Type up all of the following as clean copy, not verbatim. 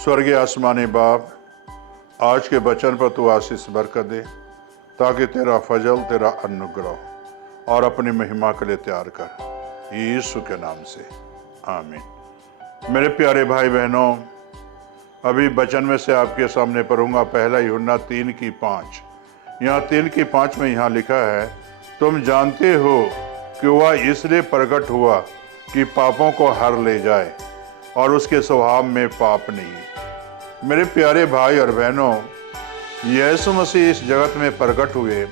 स्वर्गीय आसमानी बाप, आज के वचन पर तू आशीष बरकत दे ताकि तेरा फजल, तेरा अनुग्रह और अपनी महिमा के लिए तैयार कर, यीशु के नाम से आमीन। मेरे प्यारे भाई बहनों, अभी वचन में से आपके सामने पढ़ूंगा पहला यूहन्ना 3:5। यहाँ 3:5 में यहाँ लिखा है, तुम जानते हो कि वह इसलिए प्रकट हुआ कि पापों को हर ले जाए और उसके स्वभाव में पाप नहीं। मेरे प्यारे भाई और बहनों, यीशु मसीह इस जगत में प्रकट हुए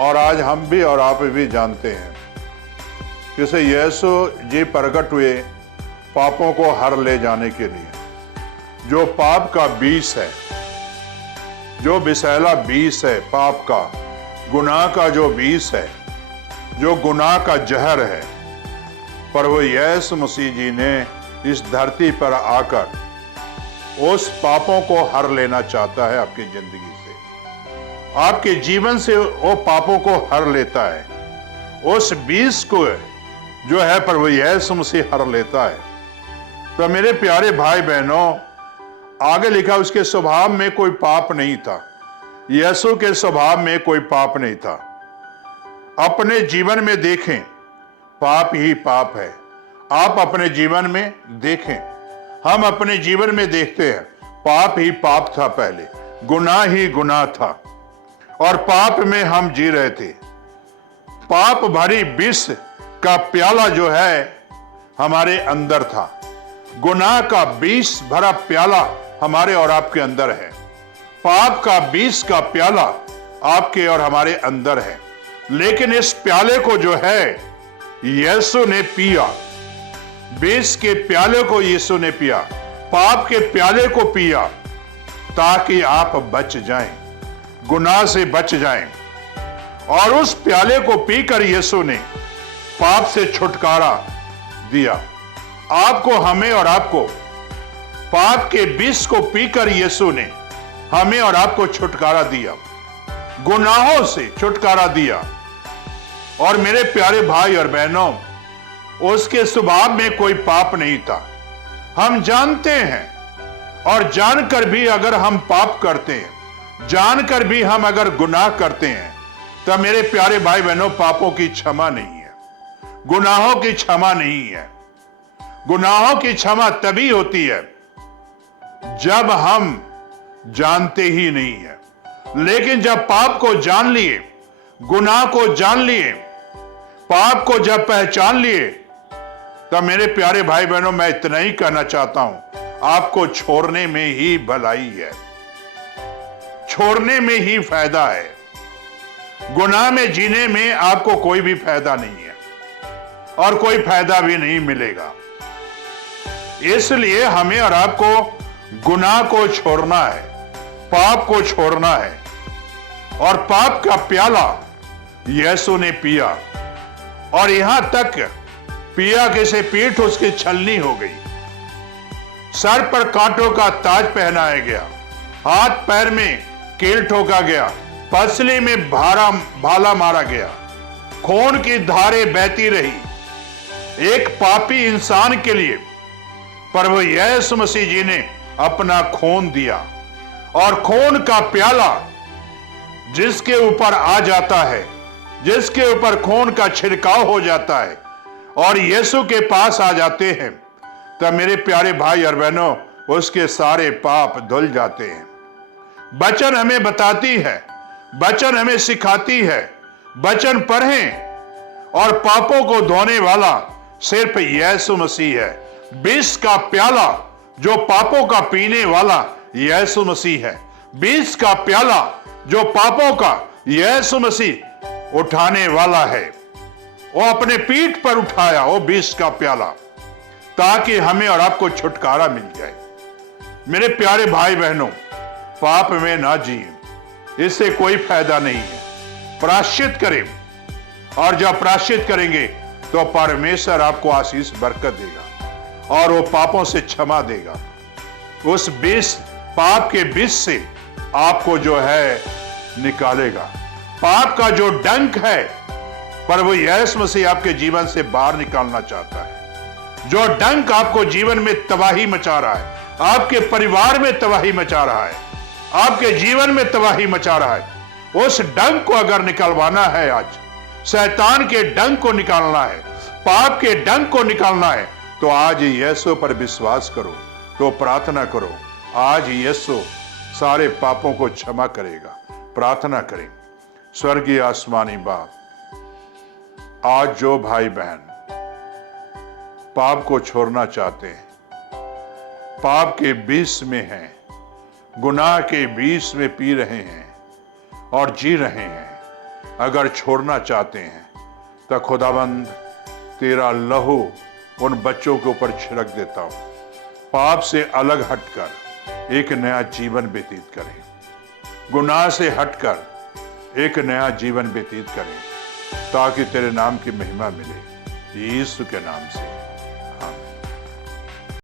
और आज हम भी और आप भी जानते हैं कि यीशु जी प्रकट हुए पापों को हर ले जाने के लिए। जो पाप का बीज है, जो विषैला बीज है पाप का, गुनाह का जो बीज है, जो गुनाह का जहर है, प्रभु यीशु मसीह जी ने इस धरती पर आकर उस पापों को हर लेना चाहता है। आपकी जिंदगी से, आपके जीवन से वो पापों को हर लेता है। उस बीज को जो है प्रभु यीशु मसीह हर लेता है। तो मेरे प्यारे भाई बहनों, आगे लिखा उसके स्वभाव में कोई पाप नहीं था। यीशु के स्वभाव में कोई पाप नहीं था। अपने जीवन में देखें, पाप ही पाप है। आप अपने जीवन में देखें, हम अपने जीवन में देखते हैं, पाप ही पाप था। पहले गुनाह ही गुनाह था और पाप में हम जी रहे थे। पाप भरी विष का प्याला जो है हमारे अंदर था। गुनाह का विष भरा प्याला हमारे और आपके अंदर है। पाप का विष का प्याला आपके और हमारे अंदर है। लेकिन इस प्याले को जो है यीशु ने पिया। विष के प्याले को यीशु ने पिया, पाप के प्याले को पिया, ताकि आप बच जाएं, गुनाह से बच जाएं। और उस प्याले को पीकर यीशु ने पाप से छुटकारा दिया। आपको, हमें और आपको पाप के विष को पीकर यीशु ने हमें और आपको छुटकारा दिया, गुनाहों से छुटकारा दिया। और मेरे प्यारे भाई और बहनों, उसके स्वभाव में कोई पाप नहीं था। हम जानते हैं, और जानकर भी अगर हम पाप करते हैं, जानकर भी हम अगर गुनाह करते हैं, तो मेरे प्यारे भाई बहनों, पापों की क्षमा नहीं है, गुनाहों की क्षमा नहीं है। गुनाहों की क्षमा तभी होती है जब हम जानते ही नहीं है। लेकिन जब पाप को जान लिए, गुनाह को जान लिए, पाप को जब पहचान लिए, तब मेरे प्यारे भाई बहनों, मैं इतना ही कहना चाहता हूं, आपको छोड़ने में ही भलाई है, छोड़ने में ही फायदा है। गुनाह में जीने में आपको कोई भी फायदा नहीं है और कोई फायदा भी नहीं मिलेगा। इसलिए हमें और आपको गुनाह को छोड़ना है, पाप को छोड़ना है। और पाप का प्याला यीशु ने पिया, और यहां तक पिया कि से पीठ उसकी छलनी हो गई, सर पर कांटों का ताज पहनाया गया, हाथ पैर में कील ठोका गया, पसली में भाला मारा गया, खून की धारें बहती रही। एक पापी इंसान के लिए प्रभु यीशु मसीह जी ने अपना खून दिया। और खून का प्याला जिसके ऊपर आ जाता है, जिसके ऊपर खून का छिड़काव हो जाता है और यीशु के पास आ जाते हैं, तब मेरे प्यारे भाई और बहनों, उसके सारे पाप धुल जाते हैं। वचन हमें बताती है, वचन हमें सिखाती है, वचन पढ़ें। और पापों को धोने वाला सिर्फ यीशु मसीह है। विष का प्याला जो पापों का पीने वाला यीशु मसीह है। विष का प्याला जो पापों का यीशु मसीह उठाने वाला है। वो अपने पीठ पर उठाया वो विष का प्याला, ताकि हमें और आपको छुटकारा मिल जाए। मेरे प्यारे भाई बहनों, पाप में ना जिए, इससे कोई फायदा नहीं है। प्रायश्चित करें, और जब प्रायश्चित करेंगे तो परमेश्वर आपको आशीष बरकत देगा और वो पापों से क्षमा देगा। उस विष, पाप के विष से आपको जो है निकालेगा। पाप का जो डंक है, प्रभु यीशु मसीह आपके जीवन से बाहर निकालना चाहता है। जो डंक आपको जीवन में तबाही मचा रहा है, आपके परिवार में तबाही मचा रहा है, आपके जीवन में तबाही मचा रहा है, उस डंक को अगर निकलवाना है, आज शैतान के डंक को निकालना है, पाप के डंक को निकालना है, तो आज यीशु पर विश्वास करो, तो प्रार्थना करो। आज यीशु सारे पापों को क्षमा करेगा। प्रार्थना करें। स्वर्गीय आसमानी बाप, आज जो भाई बहन पाप को छोड़ना चाहते हैं, पाप के बीच में हैं, गुनाह के बीच में पी रहे हैं और जी रहे हैं, अगर छोड़ना चाहते हैं तो खुदाबंद तेरा लहू उन बच्चों के ऊपर छिड़क देता हूं। पाप से अलग हटकर एक नया जीवन व्यतीत करें, गुनाह से हटकर एक नया जीवन व्यतीत करें, ताकि तेरे नाम की महिमा मिले। यीशु के नाम से